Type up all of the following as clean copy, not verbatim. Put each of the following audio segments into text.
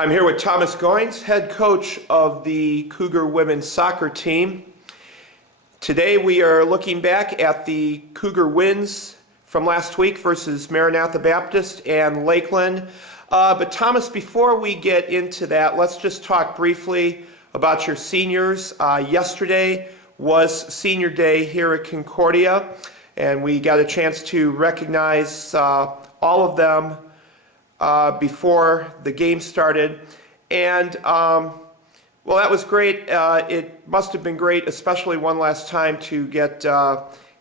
I'm here with Thomas Goines, head coach of the Cougar women's soccer team. Today we are looking back at the Cougar wins from last week versus Maranatha Baptist and Lakeland. But Thomas, before we get into that, let's just talk briefly about your seniors. Yesterday was senior day here at Concordia, and we got a chance to recognize all of them before the game started. And well, that was great. It must have been great, especially one last time, to get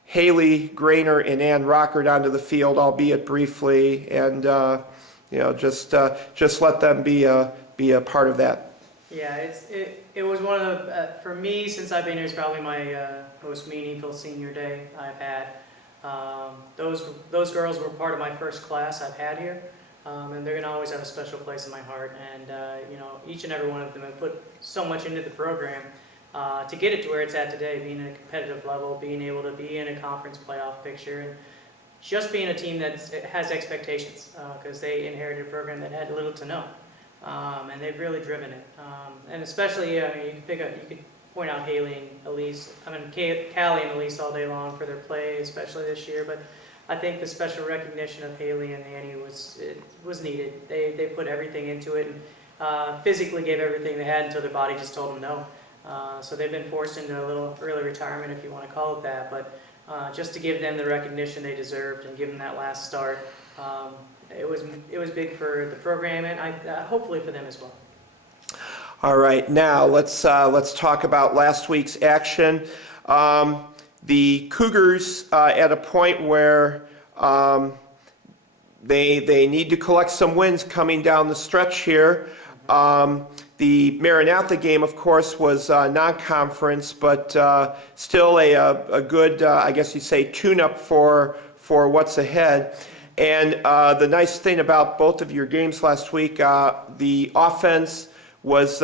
Haley Grainer and Ann Rockert onto the field, albeit briefly, and just let them be a part of that. Yeah, it was one of the, for me, since I've been here, it's probably my most meaningful senior day I've had. Those girls were part of my first class I've had here, and they're going to always have a special place in my heart. And each and every one of them have put so much into the program to get it to where it's at today, being at a competitive level, being able to be in a conference playoff picture, and just being a team that has expectations, because they inherited a program that had little to no. And they've really driven it, and especially you could point out Haley and Elise. I mean, Callie and Elise all day long for their play, especially this year. But I think the special recognition of Haley and Annie was needed. They put everything into it and physically gave everything they had until their body just told them no. So they've been forced into a little early retirement, if you want to call it that. But just to give them the recognition they deserved and give them that last start. It was big for the program and hopefully for them as well. All right, now let's talk about last week's action. The Cougars at a point where they need to collect some wins coming down the stretch here. The Maranatha game, of course, was non-conference, but still a good, I guess you'd say, tune-up for what's ahead. And the nice thing about both of your games last week, the offense was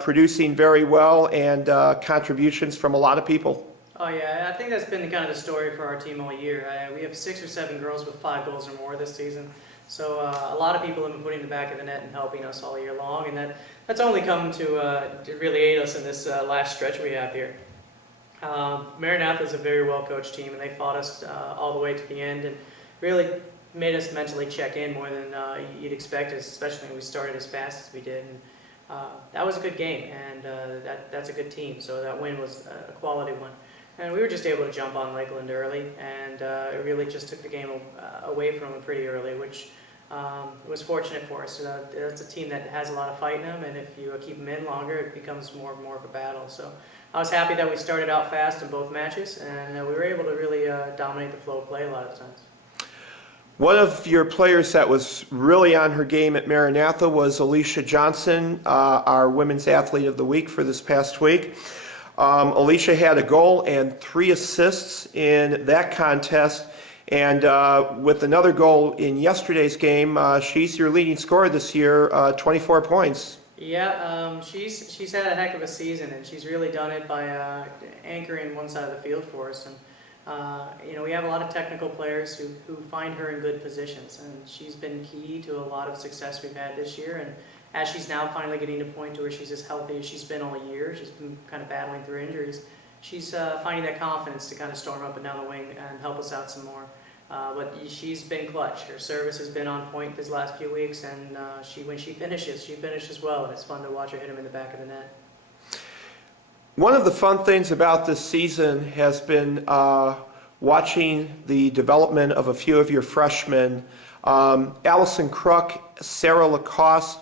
producing very well, and contributions from a lot of people. Oh yeah, I think that's been kind of the story for our team all year. We have 6 or 7 girls with 5 goals or more this season. So a lot of people have been putting the back of the net and helping us all year long, and that's only come to really aid us in this last stretch we have here. Maranatha is a very well-coached team, and they fought us all the way to the end and really made us mentally check in more than you'd expect, especially when we started as fast as we did. And that was a good game, and that's a good team, so that win was a quality one. And we were just able to jump on Lakeland early, and it really just took the game away from them pretty early, which was fortunate for us. It's a team that has a lot of fight in them, and if you keep them in longer, it becomes more and more of a battle. So I was happy that we started out fast in both matches, and we were able to really dominate the flow of play a lot of times. One of your players that was really on her game at Maranatha was Alicia Johnson, our Women's Athlete of the Week for this past week. Alicia had a goal and 3 assists in that contest, and with another goal in yesterday's game, she's your leading scorer this year, 24 points. Yeah, she's had a heck of a season, and she's really done it by anchoring one side of the field for us. And we have a lot of technical players who find her in good positions, and she's been key to a lot of success we've had this year. And as she's now finally getting to a point to where she's as healthy as she's been all year, she's been kind of battling through injuries, she's finding that confidence to kind of storm up and down the wing and help us out some more. But she's been clutch. Her service has been on point these last few weeks, and when she finishes well, and it's fun to watch her hit them in the back of the net. One of the fun things about this season has been watching the development of a few of your freshmen. Allison Crook, Sarah Lacoste,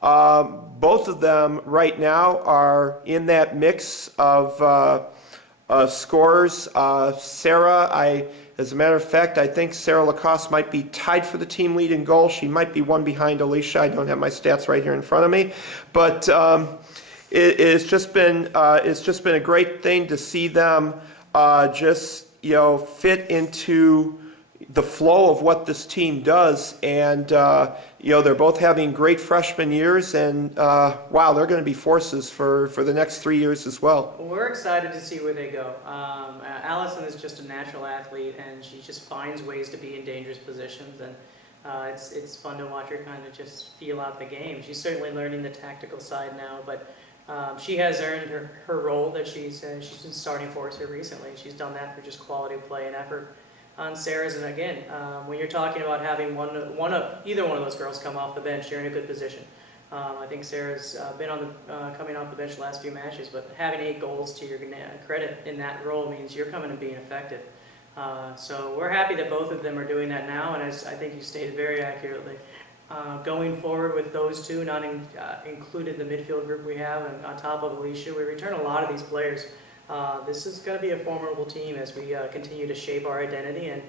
both of them right now are in that mix of scorers. Sarah, as a matter of fact, I think Sarah Lacoste might be tied for the team lead in goal. She might be one behind Alicia. I don't have my stats right here in front of me, but it's just been a great thing to see them fit into the flow of what this team does, and they're both having great freshman years, and wow, they're going to be forces for the next 3 years as well. We're excited to see where they go. Allison is just a natural athlete, and she just finds ways to be in dangerous positions, and It's fun to watch her kind of just feel out the game. She's certainly learning the tactical side now, but she has earned her role that she's been starting for us here recently. She's done that through just quality of play and effort on Sarah's. And again, when you're talking about having either one of those girls come off the bench, you're in a good position. I think Sarah's been on the coming off the bench the last few matches, but having 8 goals to your credit in that role means you're coming and being effective. So we're happy that both of them are doing that now, and as I think you stated very accurately, going forward with those two, not included the midfield group we have, and on top of Alicia, we return a lot of these players. This is going to be a formidable team as we continue to shape our identity and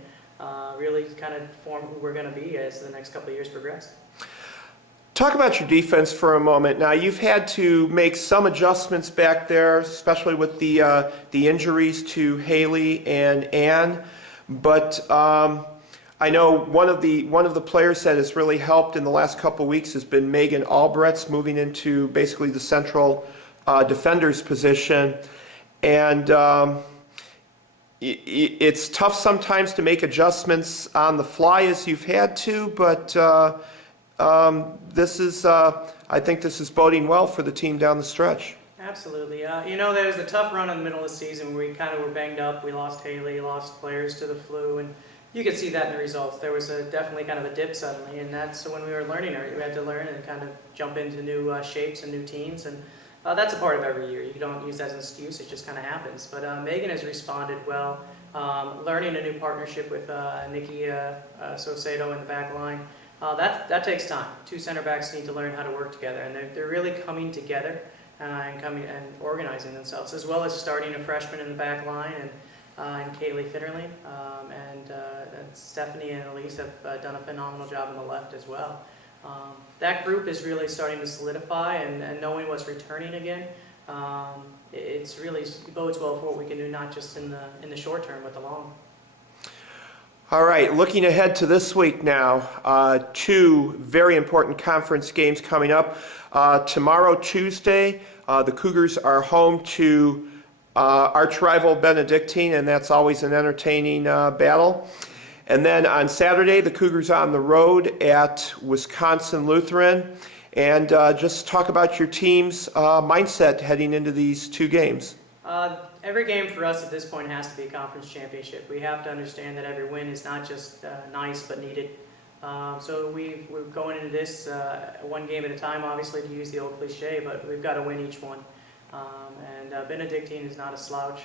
really kind of form who we're going to be as the next couple of years progress. Talk about your defense for a moment. Now, you've had to make some adjustments back there, especially with the injuries to Haley and Ann. But I know one of the players that has really helped in the last couple of weeks has been Megan Albrecht's moving into basically the central defender's position. And it's tough sometimes to make adjustments on the fly as you've had to, but I think this is boding well for the team down the stretch. Absolutely. There was a tough run in the middle of the season where we kind of were banged up. We lost Haley, lost players to the flu, and you could see that in the results. There was definitely kind of a dip suddenly, and that's when we were learning. We had to learn and kind of jump into new shapes and new teams, and that's a part of every year. You don't use that as an excuse. It just kind of happens. But Megan has responded well, learning a new partnership with Nikki Saucedo in the back line. That takes time. 2 center backs need to learn how to work together, and they're really coming together and organizing themselves, as well as starting a freshman in the back line and Kaylee Fitterling and Stephanie and Elise have done a phenomenal job on the left as well. That group is really starting to solidify, and knowing what's returning again, it bodes well for what we can do, not just in the short term, but the long. All right, looking ahead to this week now, 2 very important conference games coming up. Tomorrow, Tuesday, the Cougars are home to arch rival Benedictine, and that's always an entertaining battle. And then on Saturday, the Cougars are on the road at Wisconsin Lutheran. And just talk about your team's mindset heading into these 2 games. Every game for us at this point has to be a conference championship. We have to understand that every win is not just nice but needed. So we're going into this 1 game at a time, obviously, to use the old cliche, but we've got to win each one. And Benedictine is not a slouch.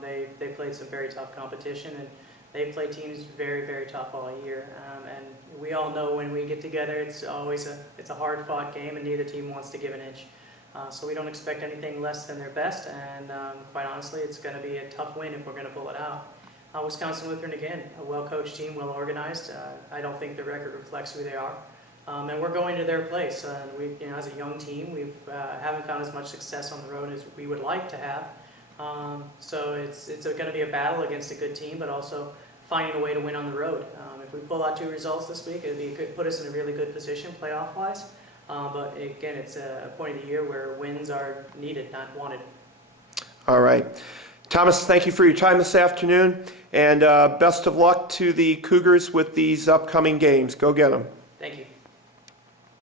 They played some very tough competition, and they play teams very, very tough all year. And we all know when we get together, it's a hard-fought game, and neither team wants to give an inch. So we don't expect anything less than their best, and quite honestly, it's going to be a tough win if we're going to pull it out. Wisconsin Lutheran, again, a well-coached team, well-organized. I don't think the record reflects who they are. And we're going to their place. We, as a young team, we haven't found as much success on the road as we would like to have. So it's going to be a battle against a good team, but also finding a way to win on the road. If we pull out 2 results this week, it could put us in a really good position playoff-wise. But again, it's a point of the year where wins are needed, not wanted. All right. Thomas, thank you for your time this afternoon, and best of luck to the Cougars with these upcoming games. Go get them. Thank you.